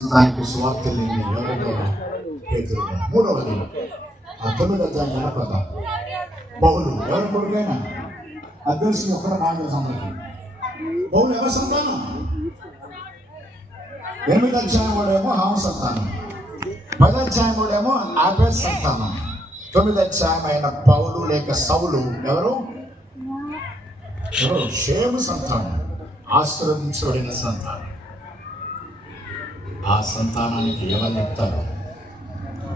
దానికి స్వార్థ లేని ఎవరితో పేతురు. మూడవది 9వ అధ్యాయం జనపదం. పౌలు ఎవరి కొడుకైనా అది తెలిసి ఒక్కడ కాంగ్రెస్ సంబంధం. పౌలు ఎవరి సంతానం? 8వ అధ్యాయం వాడేమో హామ సంతానం, 10వ అధ్యాయం వాడేమో ఆబేల్ సంతానం, 9వ అధ్యాయం అయిన పౌలు లేక సౌలు ఎవరు? షేము సంతానం, ఆశీర్వదించబడిన సంతానం. ఆ సంతానానికి ఎవరు చెప్తారు?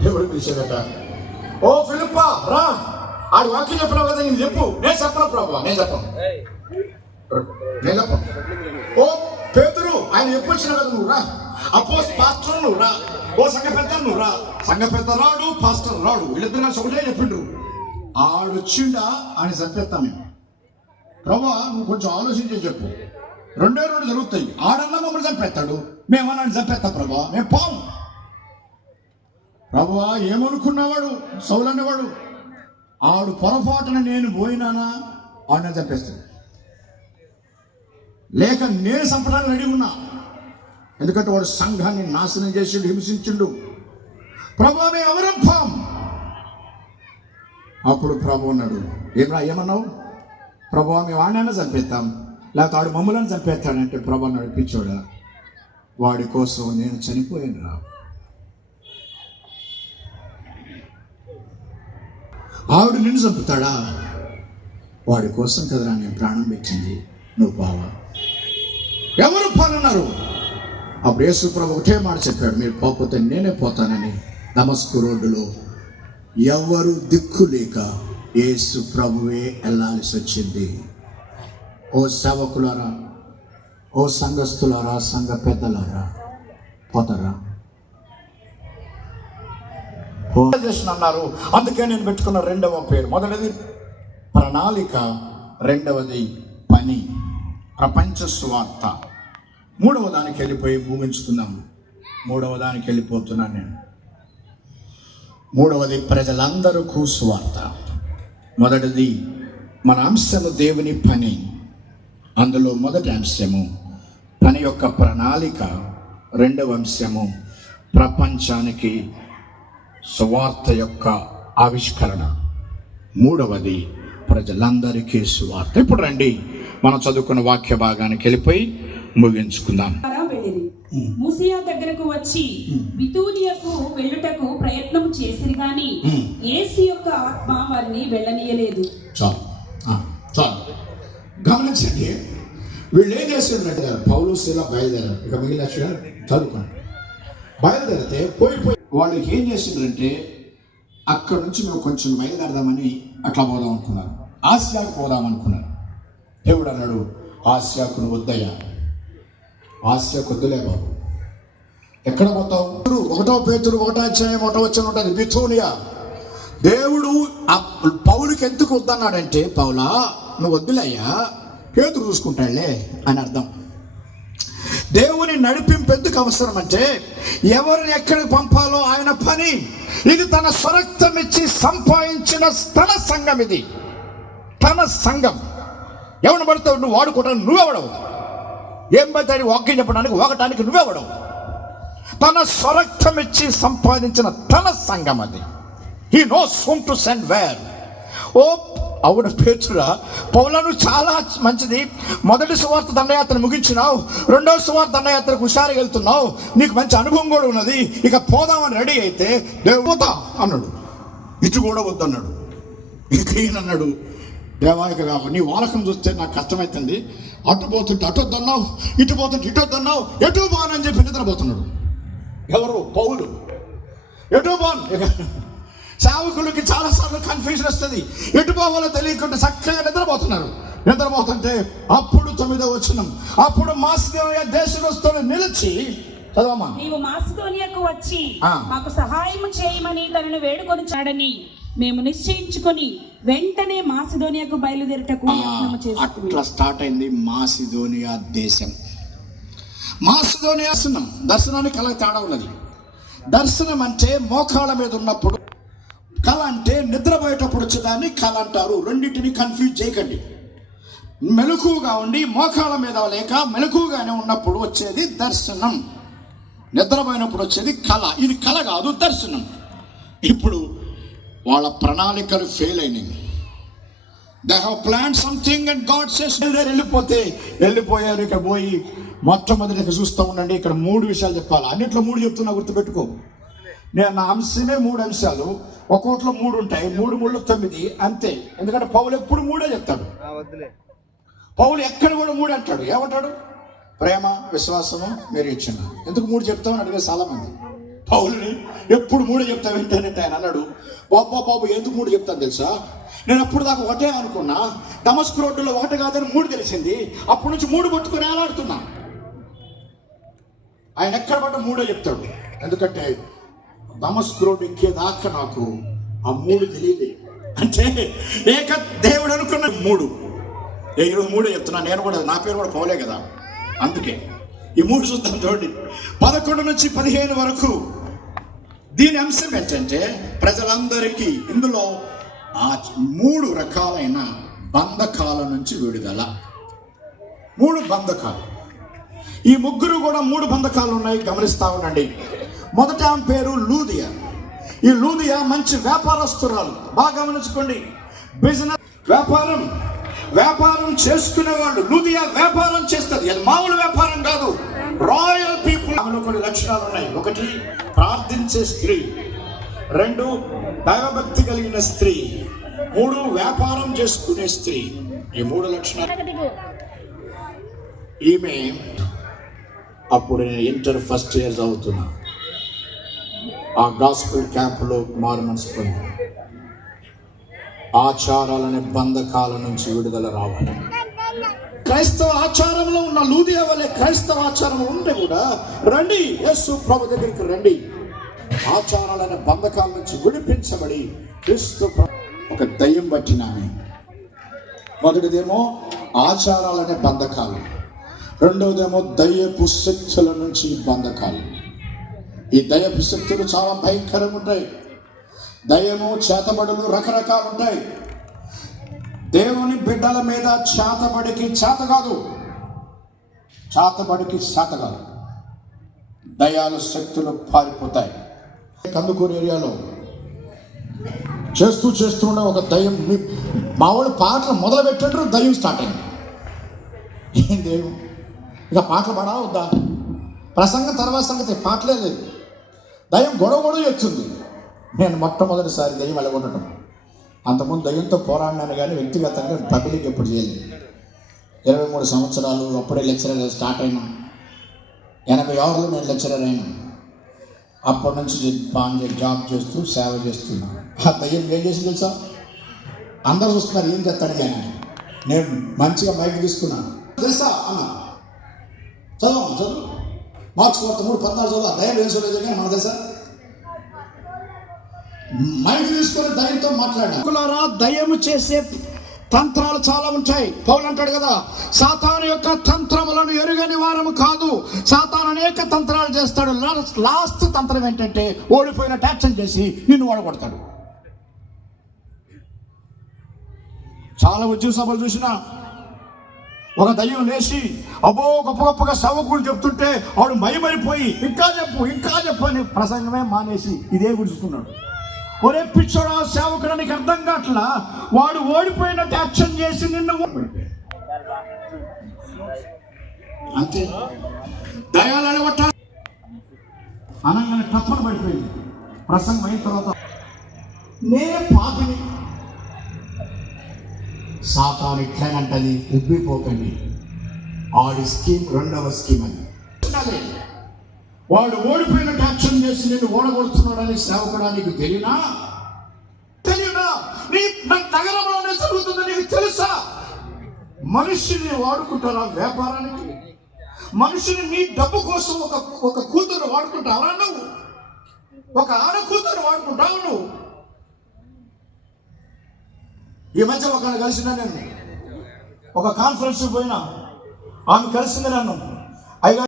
దేవుడు పిలిచాడట, ఓ ఫిలిప్పా రా, ఆడు వాక్యం చెప్పినావు కదా, నేను చెప్పు. నేను చెప్పను ప్రభు, నేను చెప్పను. ఓ పేతురు, ఆయన ఎప్పుడు వచ్చినా కదా, నువ్వు రా. అపోస్ పాస్టర్ నువ్వు రా. ఓ సంఘ పెద్ద నువ్వు రా. సంఘ పెద్ద రాడు, పాస్టర్ రాడు, వీళ్ళిద్దరు కలిసి ఒకటే చెప్పిండ్రు. ఆడు వచ్చిండా ఆయన చంపేస్తాం మేము. ప్రభా నువ్వు కొంచెం ఆలోచించి చెప్పు. 2 జరుగుతాయి. ఆడన్నా మమ్మల్ని చంపేస్తాడు, మేమన్నా చంపేస్తాం ప్రభా, మేము పాము. ప్రభువా ఏమనుకున్నవాడు సౌలు అనేవాడు, ఆడు పొరపాటున నేను పోయినానా ఆడని చంపేస్తాడు, లేక నేను చంపడానికి రెడీ ఉన్నా. ఎందుకంటే వాడు సంఘాన్ని నాశనం చేసిండు, హింసించిండు. ప్రభువా మేము ఎవరం పాము. అప్పుడు ప్రభు అన్నాడు, ఏమన్నావు? ప్రభువా మేము ఆడనైనా చంపేస్తాం, లేకపోతే ఆడు మమ్మల్ని చంపేస్తాడంటే ప్రభు నడిపించాడా, వాడి కోసం నేను చనిపోయాను రా. ఆవిడ నిన్ను చంపుతాడా? వాడి కోసం కదరా నేను ప్రాణం పెట్టింది, నువ్వు బావా. ఎవరు పాలన్నారు? అప్పుడు యేసు ప్రభు ఒకటే మాట చెప్పాడు, మీరు పోకపోతే నేనే పోతానని. దమస్కు రోడ్డులో ఎవరు దిక్కు లేక యేసు ప్రభువే వెళ్ళాల్సి వచ్చింది. ఓ సేవకులారా, ఓ సంఘస్థులారా, సంఘ పెద్దలారా, పోతారా? అన్నారు. అందుకే నేను పెట్టుకున్న 2వ పేరు. మొదటిది ప్రణాళిక, 2వది పని, ప్రపంచ సువార్త. 3వ దానికి వెళ్ళిపోయి ముగించుకుందాం. 3వ దానికి వెళ్ళిపోతున్నాను నేను. 3వది ప్రజలందరికీ సువార్త. మొదటిది మన అంశము దేవుని పని. అందులో మొదటి అంశము పని యొక్క ప్రణాళిక, 2వ అంశము ప్రపంచానికి సువార్త యొక్క ఆవిష్కరణ, 3వది ప్రజలందరికీ సువార్త. ఇప్పుడు రండి మనం చదువుకున్న వాక్య భాగానికి వెళ్ళిపోయి ముగించుకుందాం. మూసియా దగ్గరకు వచ్చి బితూనియకు వెళ్ళుటకు ప్రయత్నం చేసిరి గాని యేసు యొక్క ఆత్మ వారిని వెళ్ళనీయలేదు. చాలు గమనించండి, వీళ్ళు ఏం చేసిందంటే పౌలు శీల బయలుదేరారు. ఇక మిగిలిన చదువుకోండి. బయలుదేరితే పోయి వాళ్ళకి ఏం చేసిండ్రంటే, అక్కడ నుంచి మేము కొంచెం బయలుదేరదామని అట్లా పోదాం అనుకున్నారు. ఆసియాకు పోదాం అనుకున్నారు. దేవుడు అన్నాడు, ఆసియాకు నువ్వు వద్దయ్యా, ఆసియాకు వద్దులే బాబు. ఎక్కడ పోతావు? 1వ పేతురు 1వ అధ్యాయం 1వ వచనం ఉంటుంది, బితూనియా. దేవుడు పౌలుకి ఎందుకు వద్దన్నాడంటే, పౌలా నువ్వు వద్దులయ్యా, పేతురు చూసుకుంటాడులే అని అర్థం. దేవుని నడిపింపు ఎందుకు అవసరం అంటే, ఎవరిని ఎక్కడికి పంపాలో ఆయన పని. ఇది తన స్వరక్తం ఇచ్చి సంపాదించిన తన సంఘం. ఇది తన సంఘం. ఎవరిని పడతావు నువ్వు వాడుకోవడానికి నువ్వెవడవు? ఏం పడతాడు వాక్యం చెప్పడానికి వాగటానికి నువ్వెవడవు? తన స్వరక్తం ఇచ్చి సంపాదించిన తన సంఘం అది. He knows whom to send where. ఓ అవును పేతురా, పౌలను చాలా మంచిది. మొదటి సువార్త దండయాత్ర ముగించినావు, 2వ సువార్త దండయాత్రకు హుషారుగా వెళ్తున్నావు, నీకు మంచి అనుభవం కూడా ఉన్నది. ఇక పోదామని రెడీ అయితే దేవు పోతా అన్నాడు, ఇటు కూడా వద్దన్నాడు. ఇక ఈయనన్నాడు, దేవా ఇక నీ వాలకం చూస్తే నాకు కష్టమవుతుంది. అటు పోతుంటే అటు వద్దన్నావు, ఇటు పోతుంటే ఇటు వద్దన్నావు, ఎటు బానని చెప్పి నిద్రపోతున్నాడు. ఎవరు? పౌలు. ఎటు బాన్. సేవకులకి చాలాసార్లు కన్ఫ్యూజ్ కన్ఫ్యూజన్ వస్తుంది, ఎటు పోవాలో తెలియకుండా చక్కగా నిద్రపోతుంటే అప్పుడు 9వ వచనం, అప్పుడు మాసిదోనియ దేశస్థులు నిలిచి, చదవమ్మా, నీవు మాసిదోనియాకు వచ్చి మాకు సహాయం చేయమని తనను వేడుకొనిచాడని మేము నిశ్చయించుకొని వెంటనే మాసిదోనియాకు బయలుదేరుటకు యత్నము చేస్తున్నాము. అట్లా స్టార్ట్ అయింది మాసిదోనియా దేశం. మాసిదోనియా దర్శనానికి కళ తేడా ఉన్నది. దర్శనం అంటే మోకాళ్ళ మీద ఉన్నప్పుడు, కళ అంటే నిద్రపోయేటప్పుడు వచ్చేదాన్ని కళ అంటారు. రెండింటిని కన్ఫ్యూజ్ చేయకండి. మెలకువగా ఉండి మోకాళ్ళ మీద లేక మెలకువగానే ఉన్నప్పుడు వచ్చేది దర్శనం, నిద్రపోయినప్పుడు వచ్చేది కళ. ఇది కళ కాదు, దర్శనం. ఇప్పుడు వాళ్ళ ప్రణాళికలు ఫెయిల్ అయినాయి. They have plan something and God says వెళ్ళిపోయారు. ఇక్కడ పోయి మొట్టమొదటి చూస్తూ ఉండండి. ఇక్కడ 3 విషయాలు చెప్పాలి. అన్నిట్లో 3 చెప్తున్నా, గుర్తుపెట్టుకో. నేను నా అంశమే 3 అంశాలు, ఒక్కోట్లో 3 ఉంటాయి. 3 3 9 అంతే. ఎందుకంటే పౌలు ఎప్పుడు 3 చెప్తాడు. పౌలు ఎక్కడ కూడా 3 అంటాడు. ఏమంటాడు? ప్రేమ, విశ్వాసము, నిరీక్షణ. ఎందుకు 3 చెప్తామని అడిగే చాలా మంది. పౌలుని ఎప్పుడు 3 చెప్తావు ఏంటంటే ఆయన అన్నాడు, బాబు ఎందుకు 3 చెప్తాను తెలుసా, నేను అప్పుడు దాకా ఒకటే అనుకున్నా, దమస్కు రోడ్డులో ఒకటి కాదని 3 తెలిసింది, అప్పటి నుంచి 3 పట్టుకుని ఆలాడుతున్నా. ఆయన ఎక్కడ పడ్డ 3 చెప్తాడు. ఎందుకంటే దమస్కు రోడ్డు ఎక్కేదాకా నాకు ఆ 3 తెలియదు. అంటే ఏక దేవుడు అనుకున్న 3. ఈరోజు 3 చెప్తున్నా. నేను కూడా, నా పేరు కూడా పౌలే కదా, అందుకే ఈ 3 చూద్దాం. చూడండి, 11 నుంచి 15 వరకు. దీని అంశం ఏంటంటే ప్రజలందరికీ ఇందులో ఆ 3 రకాలైన బంధకాల నుంచి విడుదల. 3 బంధకాలు. ఈ ముగ్గురు కూడా 3 బంధకాలు ఉన్నాయి, గమనిస్తా ఉండండి. మొదట ఆమె పేరు లూదియా. ఈ లూదియా మంచి వ్యాపారస్తురాలు. బాగా గమనించుకోండి. బిజినెస్, వ్యాపారం చేసుకునేవాళ్ళు. లూదియా వ్యాపారం చేస్తుంది. అది మామూలు వ్యాపారం కాదు, రాయల్ పీపుల్. ఆమెలో కొన్ని లక్షణాలు ఉన్నాయి. 1 ప్రార్థించే స్త్రీ, 2 దైవభక్తి కలిగిన స్త్రీ, 3 వ్యాపారం చేసుకునే స్త్రీ. ఈ 3 లక్షణాలు. ఈమె అప్పుడు నేను ఇంటర్ ఫస్ట్ ఇయర్ చదువుతున్నా. ఆ గాస్పెల్ క్యాంపులో మారు మనసు పొంది ఆచారాలనే బంధకాల నుంచి విడుదల రావాలి. క్రైస్తవ ఆచారంలో ఉన్న లూదియా వల్లే క్రైస్తవ ఆచారం ఉంటే కూడా రండి, యేసు ప్రభు దగ్గరికి రండి. ఆచారాలనే బంధకాల నుంచి విడిపించబడి క్రీస్తు ఒక దయ్యం పట్టిన ఆమె. మొదటిదేమో ఆచారాలనే బంధకాలు, రెండవదేమో దయ్యపు శక్తుల నుంచి బంధకాలు. ఈ దయ్యపు శక్తులు చాలా భయంకరంగా ఉంటాయి. దయ్యము, చేతబడులు రకరకాలు ఉంటాయి. దేవుని బిడ్డల మీద చేతబడికి చేత కాదు, దయ్యాల శక్తులు పారిపోతాయి. కందుకూరు ఏరియాలో చేస్తుండే ఒక దయ్యం, మా వాళ్ళు పాటలు మొదలు పెట్టారు, దయ్యం స్టార్ట్ అయింది. ఏం దయ్యం? ఇక పాటలు పడా వద్దా? ప్రసంగం తర్వాత సంగతి, పాటలే లేదు. దయ్యం గొడవ చేస్తుంది. నేను మొట్టమొదటిసారి దయ్యం వెళ్ళగొట్టడం. అంతకుముందు దయ్యంతో పోరాడినాను కానీ వ్యక్తిగతంగా పబ్లిక్ ఎప్పుడు చేయలేదు. 23 సంవత్సరాలు అప్పుడే లెక్చరర్ స్టార్ట్ అయినా. 86లో నేను లెక్చరర్ అయినా. అప్పటి నుంచి జాబ్ చేస్తూ సేవ చేస్తున్నా. ఆ దయ్యం ఏం చేసి తెలుసా? అందరూ చూస్తున్నారు ఏం చేస్తాడు కానీ నేను మంచిగా మైక్ తీసుకున్నాను తెలుసా అన్న. చదువు మార్క్స్ 3:14 చదువు. దయ్యం ఏం చూడలేదు కానీ మన తెలుసా? మైక్ తీసుకొని దయ్యంతో మాట్లాడారు. దయ్యము చేసే తంత్రాలు చాలా ఉంటాయి. పౌలు అంటాడు కదా, సాతాను యొక్క తంత్రములను ఎరుగని వారము కాదు. సాతాను అనేక తంత్రాలు చేస్తాడు. లాస్ట్ తంత్రం ఏంటంటే ఓడిపోయిన ట్యాక్షన్ చేసి నిన్ను ఓడగొడతాడు. చాలా ఉద్యోగ సభలు చూసినా ఒక దయ్యం లేచి అబ్బో గొప్పగా సవకుడు చెప్తుంటే వాడు మైమరిపోయి ఇంకా చెప్పు అని ప్రసంగమే మానేసి ఇదే గుర్చుకున్నాడు. ఒరే పిచ్చోడా సేవకుడు, నీకు అర్థం కావట్లా, వాడు ఓడిపోయినట్టు యాక్షన్ చేసి నిన్ను అంతే. దయాలని కొట్ట అనగానే తప్పన పడిపోయింది. ప్రసంగం అయిన తర్వాత నే పాపిని. సాతాను ఇట్లాగంటది, ఉబ్బిపోకండి. ఆడి స్కీమ్ రెండవ స్కీమ్ అది. వాడు ఓడిపోయినట్టు యాక్షన్ చేసి నేను ఓడగొడుతున్నాడని సేవకుడానికి తెలియనా? నీ నగరంలోనే జరుగుతుంది. నీకు తెలుసా? మనుషుల్ని వాడుకుంటారా వ్యాపారానికి? మనుషుని నీ డబ్బు కోసం ఒక కూతురు వాడుకుంటావా నువ్వు? ఒక ఆడ కూతురు వాడుకుంటావు నువ్వు? ఈ మధ్య ఒకళ్ళు కలిసిన నేను ఒక కాన్ఫరెన్స్ పోయినా, ఆమె కలిసింది నన్ను. అయ్యా